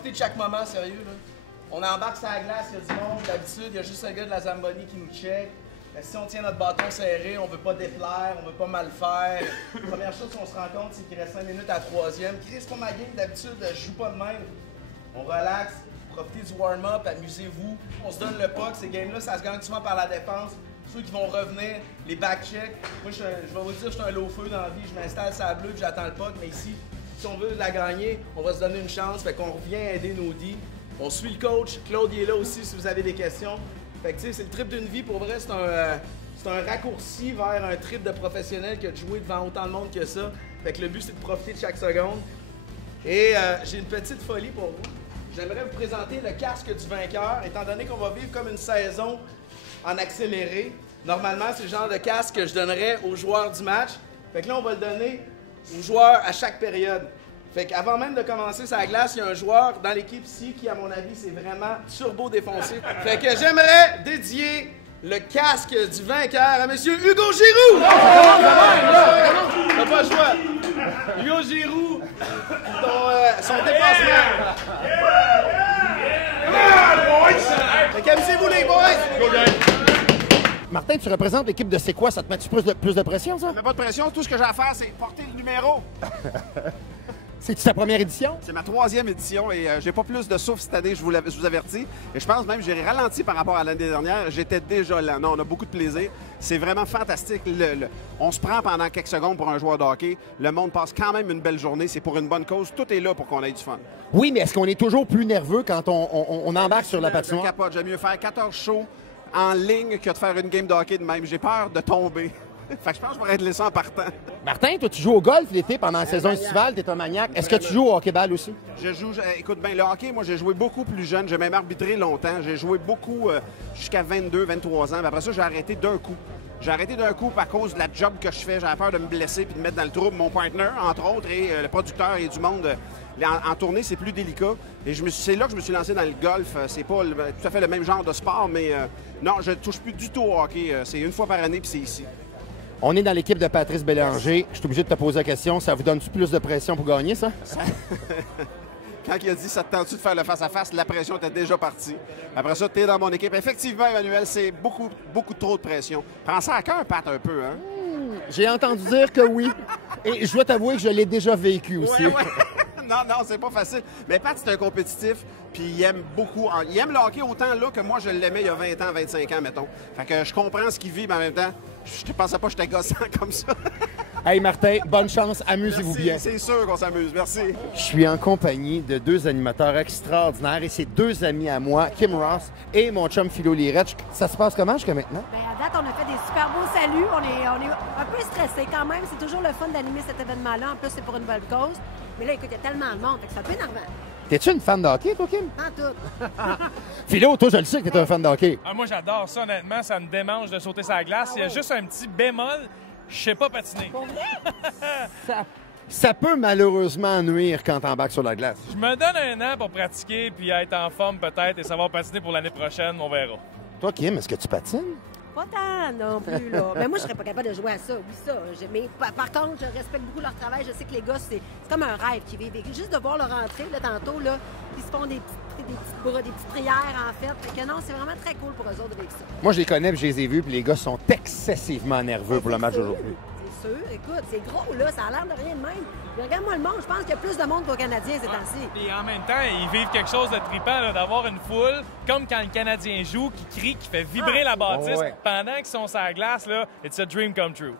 profiter de chaque moment, sérieux. Là. On embarque sur la glace, il y a du monde. D'habitude, il y a juste un gars de la Zamboni qui nous check. Mais si on tient notre bâton serré, on veut pas déplaire, on veut pas mal faire. Première chose qu'on se rend compte, c'est qu'il reste 5 minutes à la troisième. Chris, pour ma game, d'habitude, je joue pas de même. On relaxe, profitez du warm-up, amusez-vous. On se donne le puck. Ces games-là, ça se gagne souvent par la défense. Ceux qui vont revenir, les back-checks. Moi, je vais vous dire, je suis un low-feu dans la vie. Je m'installe sur la bleue puis j'attends le puck. Mais ici, si on veut la gagner, on va se donner une chance. Fait qu'on revient aider nos D. On suit le coach. Claude il est là aussi si vous avez des questions. Fait que tu sais, c'est le trip d'une vie. Pour vrai, c'est un raccourci vers un trip de professionnel que de jouer devant autant de monde que ça. Fait que le but, c'est de profiter de chaque seconde. Et j'ai une petite folie pour vous. J'aimerais vous présenter le casque du vainqueur, étant donné qu'on va vivre comme une saison en accéléré. Normalement, c'est le genre de casque que je donnerais aux joueurs du match. Fait que là, on va le donner aux joueurs à chaque période. Fait qu'avant même de commencer sa glace, il y a un joueur dans l'équipe ici qui, à mon avis, c'est vraiment turbo défoncé. Fait que j'aimerais dédier le casque du vainqueur à M. Hugo Giroux! T'as pas le choix. Hugo Giroux, son dépassement. Fait qu'amusez-vous les boys! Martin, tu représentes l'équipe de C'est quoi? Ça te met plus de pression, ça? Ça met pas de pression. Tout ce que j'ai à faire, c'est porter le numéro. C'est-tu ta première édition? C'est ma 3e édition et j'ai pas plus de souffle cette année, je vous avertis. Et je pense même que j'ai ralenti par rapport à l'année dernière. J'étais déjà là. Non, on a beaucoup de plaisir. C'est vraiment fantastique. On se prend pendant quelques secondes pour un joueur de hockey. Le monde passe quand même une belle journée. C'est pour une bonne cause. Tout est là pour qu'on ait du fun. Oui, mais est-ce qu'on est toujours plus nerveux quand on embarque sur la patinoire? Je capote. J'aime mieux faire 14 shows en ligne que de faire une game de hockey de même. J'ai peur de tomber. Fait que je pense que je pourrais être laissé en partant. Martin, toi, tu joues au golf l'été pendant la saison estivale, t'es un maniaque. Est-ce que tu joues au hockey-ball aussi? Écoute bien, le hockey, moi, j'ai joué beaucoup plus jeune. J'ai même arbitré longtemps. J'ai joué beaucoup jusqu'à 22, 23 ans. Mais après ça, j'ai arrêté d'un coup. J'ai arrêté d'un coup à cause de la job que je fais. J'avais peur de me blesser puis de mettre dans le trouble mon partner, entre autres, et le producteur et du monde. En tournée, c'est plus délicat. Et c'est là que je me suis lancé dans le golf. C'est pas tout à fait le même genre de sport, mais non, je ne touche plus du tout au hockey. C'est une fois par année, puis c'est ici. On est dans l'équipe de Patrice Bélanger. Je suis obligé de te poser la question. Ça vous donne-tu plus de pression pour gagner, ça? Quand il a dit « ça te tente-tu de faire le face-à-face », la pression était déjà partie. Après ça, tu es dans mon équipe. Effectivement, Emmanuel, c'est beaucoup trop de pression. Prends ça à cœur, Pat, un peu, hein? J'ai entendu dire que oui. Et je dois t'avouer que je l'ai déjà vécu aussi. Ouais. Non, c'est pas facile. Mais Pat, c'est un compétitif, puis il aime beaucoup. Il aime le hockey autant là que moi, je l'aimais il y a 20 ans, 25 ans, mettons. Fait que je comprends ce qu'il vit, mais en même temps, je ne pensais pas que j'étais gossant comme ça. Hey Martin, bonne chance, amusez-vous bien. C'est sûr qu'on s'amuse, merci. Je suis en compagnie de deux animateurs extraordinaires et c'est deux amis à moi, Kim Ross et mon chum Philo Lirette. Ça se passe comment jusqu'à maintenant? Bien, à date, on a fait des super beaux saluts. On est un peu stressés quand même. C'est toujours le fun d'animer cet événement-là. En plus, c'est pour une bonne cause. Mais là, écoute, il y a tellement de monde, fait que c'est un peu énervant. T'es-tu une fan de hockey, toi, Kim? Pas tout. Philo, toi, je le sais que t'es un fan de hockey. Ah, moi, j'adore ça, honnêtement. Ça me démange de sauter sa glace. Il y a juste un petit bémol. Je sais pas patiner. Ça peut malheureusement nuire quand t'embarques sur la glace. Je me donne un an pour pratiquer puis être en forme peut-être et savoir patiner pour l'année prochaine. On verra. Toi, Kim, est-ce que tu patines? Pas tant non plus, là. Mais moi, je serais pas capable de jouer à ça. Oui, ça. Mais par contre, je respecte beaucoup leur travail. Je sais que les gars, c'est comme un rêve qu'ils vivent. Juste de voir leur entrée, là, tantôt, là, ils se font des petites prières, en fait. Fait que non, c'est vraiment très cool pour eux autres de vivre ça. Moi, je les connais, puis je les ai vus, puis les gars sont excessivement nerveux pour le match d'aujourd'hui. C'est sûr. Écoute, c'est gros, là. Ça a l'air de rien de même. Mais regarde-moi le monde. Je pense qu'il y a plus de monde qu'aux Canadiens ces temps-ci. Et en même temps, ils vivent quelque chose de trippant, là, d'avoir une foule, comme quand le Canadien joue, qui crie, qui fait vibrer la bâtisse pendant qu'ils sont sur la glace. Là, it's a dream come true.